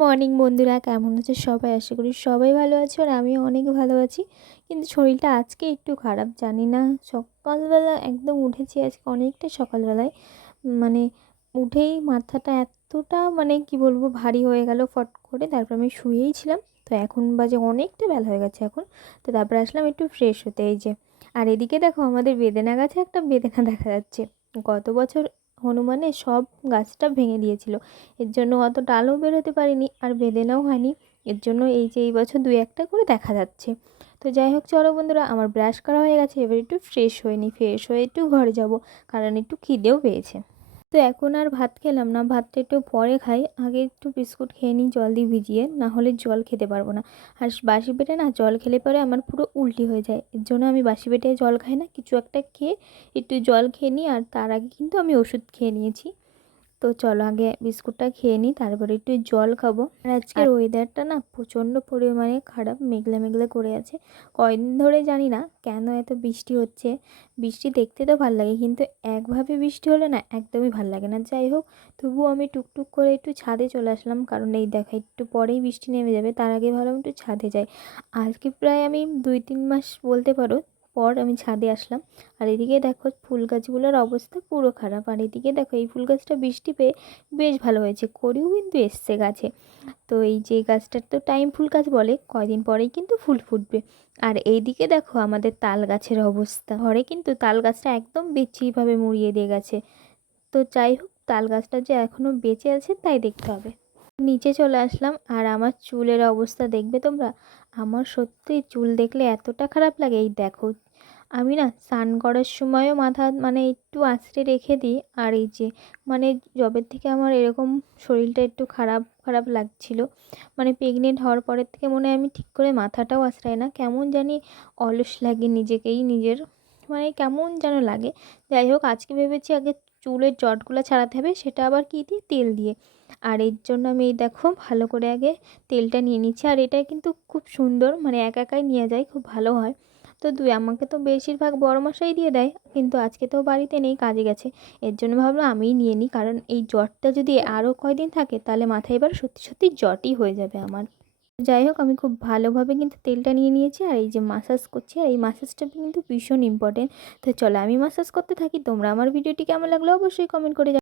Morning বন্ধুরা, কেমন আছে সবাই? আশা করি সবাই ভালো আছো আর আমিও অনেক ভালো আছি। কিন্তু শরীরটা আজকে একটু খারাপ, জানি না। সকালবেলা একদম উঠেছি আজকে অনেকটা সকালবেলায়, মানে উঠেই মাথাটা এতটা কি বলবো ভারী হয়ে গেল ফট করে। তারপর আমি শুয়েই ছিলাম। তো এখন বাজে অনেকটা বেলা হয়ে গেছে এখন। তো তারপর আসলাম একটু ফ্রেশ হতে, এই যে। আর এদিকে দেখো, আমাদের বেদেনা গাছে একটা বেদেনা দেখা যাচ্ছে। গত বছর হনুমানে সব গাছটা ভেঙে দিয়েছিল, এর জন্য অত ডালও বেরোতে পারিনি আর বেদেনাও হয়নি। এর জন্য এই যে এই বছর দুই একটা করে দেখা যাচ্ছে। তো যাই হোক, চলো বন্ধুরা, আমার ব্রাশ করা হয়ে গেছে, এবার একটু ফ্রেশ হয়ে নিই। ফ্রেশ হয়ে একটু ঘরে যাব, কারণ একটু খিদেও পেয়েছে। তো এখন আর ভাত খেলাম না, ভাতটা একটু পরে খাই। আগে একটু বিস্কুট খেয়ে নিই জল দিয়ে ভিজিয়ে, না হলে জল খেতে পারবো না। আর বাসি পেটে না জল খেলে পরে আমার পুরো উল্টি হয়ে যায়, এর জন্য আমি বাসি পেটে জল খাই না। কিছু একটা খেয়ে একটু জল খেয়ে নিই, আর তার আগে কিন্তু আমি ওষুধ খেয়ে নিয়েছি। তো চলো আগে বিস্কুটটা খেয়ে নিই, তারপরে একটু জল খাবো। আর আজকের ওয়েদারটা না প্রচণ্ড পরিমাণে খারাপ, মেঘলা মেঘলা করে আছে। কয়দিন ধরে জানি না কেন এত বৃষ্টি হচ্ছে। বৃষ্টি দেখতে তো ভাল লাগে, কিন্তু একভাবে বৃষ্টি হলে না একদমই ভাল লাগে না। যাই হোক, তবুও আমি টুকটুক করে একটু ছাদে চলে আসলাম, কারণ এই দেখা একটু পরেই বৃষ্টি নেমে যাবে, তার আগে ভাবলাম একটু ছাদে যাই। আজকে প্রায় আমি 2-3 মাস বলতে পারো পর আমি ছাদে আসলাম। আর এদিকে দেখো ফুল গাছগুলোর অবস্থা পুরো খারাপ। আর এদিকে দেখো এই ফুল গাছটা বৃষ্টি পেয়ে বেশ ভালো হয়েছে, করেও কিন্তু এসছে গাছে। তো এই যে গাছটার তো টাইম ফুল গাছ বলে, কয়দিন পরেই কিন্তু ফুল ফুটবে। আর এইদিকে দেখো আমাদের তাল গাছের অবস্থা, ঘরে কিন্তু তাল গাছটা একদম বিচ্ছিরিভাবে মুড়িয়ে দিয়ে গেছে। তো যাই হোক, তাল গাছটা যে এখনও বেঁচে আছে তাই দেখতে হবে। নিচে চলে আসলাম, আর আমার চুলের অবস্থা দেখবে তোমরা। আমার সত্যি চুল দেখলে এতটা খারাপ লাগে। এই দেখো, আমি না স্নান করার সময়ও মাথা একটু আঁচড়ে রেখে দিই। আর এই যে জবের থেকে আমার এরকম শরীরটা একটু খারাপ খারাপ লাগছিল, প্রেগনেন্ট হওয়ার পরের থেকে মনে হয় আমি ঠিক করে মাথাটাও আঁচড়াই না, কেমন জানি অলস লাগে নিজেকেই নিজের, কেমন যেন লাগে। যাই হোক, আজকে ভেবেছি আগে চুলের জটগুলো ছাড়াতে হবে, সেটা আবার কী দিয়ে? তেল দিয়ে। আর এর জন্য আমি এই দেখো ভালো করে আগে তেলটা নিয়ে নিচ্ছি। আর এটা কিন্তু খুব সুন্দর, একা একাই নিয়ে যায়, খুব ভালো হয়। তো আমাকে তো বেশিরভাগ বড় মশাই দিয়ে দেয়, কিন্তু আজকে তো বাড়িতে নেই, কাজে গেছে। এর জন্য ভাবলাম আমিই নিয়ে নিই, কারণ এই জ্বরটা যদি আরও কয়দিন থাকে তাহলে মাথায় এবার সত্যি সত্যি জটই হয়ে যাবে আমার। যাই হোক, আমি খুব ভালোভাবে কিন্তু তেলটা নিয়ে নিয়েছি, আর এই যে মাসাজ করছি, আর এই মাসাজটা কিন্তু ভীষণ ইম্পর্টেন্ট। তো চলো আমি মাসাজ করতে থাকি। তোমরা আমার ভিডিওটি কেমন লাগলো অবশ্যই কমেন্ট করে